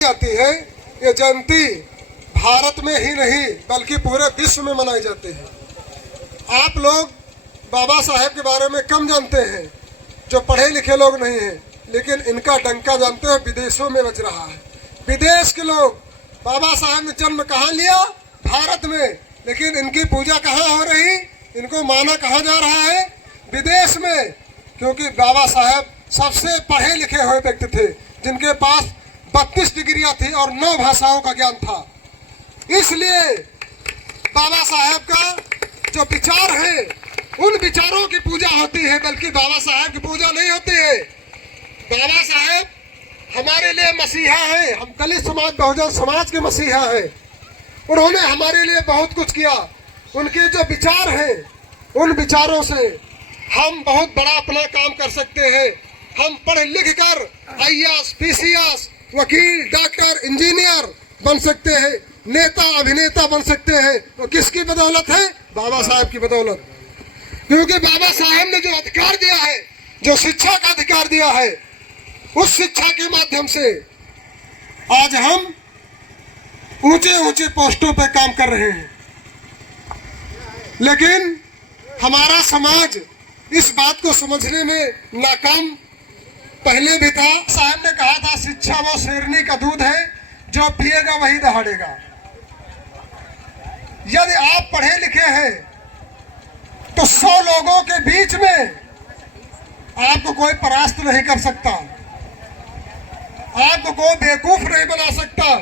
जाती है। ये जयंती भारत में ही नहीं बल्कि पूरे विश्व में मनाई जाती है। आप लोग बाबा साहेब के बारे में कम जानते हैं, जो पढ़े लिखे लोग नहीं हैं, लेकिन इनका डंका जानते हो विदेशों में बज रहा है। विदेश के लोग बाबा साहेब ने जन्म कहाँ लिया? भारत में। लेकिन इनकी पूजा कहाँ हो रही? इनको माना कहाँ जा रहा है? विदेश में। क्योंकि बाबा साहेब सबसे पढ़े लिखे हुए व्यक्ति थे, जिनके पास 32 डिग्रियां थी और 9 भाषाओं का ज्ञान था। इसलिए बाबा साहेब का जो विचार है, उन विचारों की पूजा होती है, बल्कि बाबा साहेब की पूजा नहीं होती है। बाबा साहेब हमारे लिए मसीहा है। हम दलित समाज, बहुजन समाज के मसीहा हैं। उन्होंने हमारे लिए बहुत कुछ किया। उनके जो विचार हैं, उन विचारों से हम बहुत बड़ा अपना काम कर सकते हैं। हम पढ़ लिख कर IAS, PCS, वकील, डॉक्टर, इंजीनियर बन सकते हैं, नेता अभिनेता बन सकते हैं। तो किसकी बदौलत है? बाबा साहेब की बदौलत। क्योंकि बाबा साहेब ने जो अधिकार दिया है, जो शिक्षा का अधिकार दिया है, उस शिक्षा के माध्यम से आज हम ऊंचे ऊंचे पोस्टों पर काम कर रहे हैं। लेकिन हमारा समाज इस बात को समझने में नाकाम पहले भी था। साहब ने कहा था, शिक्षा वो शेरनी का दूध है, जो पिएगा वही दहाड़ेगा। यदि आप पढ़े लिखे हैं तो 100 लोगों के बीच में आपको कोई परास्त नहीं कर सकता, आपको कोई बेवकूफ नहीं बना सकता,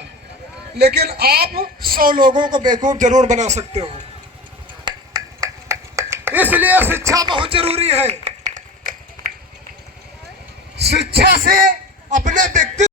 लेकिन आप 100 लोगों को बेवकूफ जरूर बना सकते हो। इसलिए शिक्षा बहुत जरूरी है। शिक्षा से अपने व्यक्ति